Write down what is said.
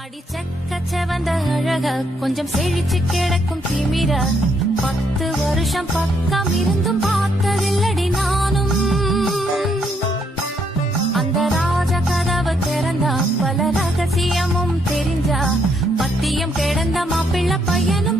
அடிச்சக்க வந்த அழக கொஞ்சம் செழிச்சு கிடக்கும் திமிர 10 வருஷம் பக்கம் இருந்தும் பார்த்ததில்லடி நானும். அந்த ராஜ கதவு திறந்தா பல ரகசியமும் தெரிஞ்சா பத்தியம் கிடந்த மாப்பிள்ள பையனும்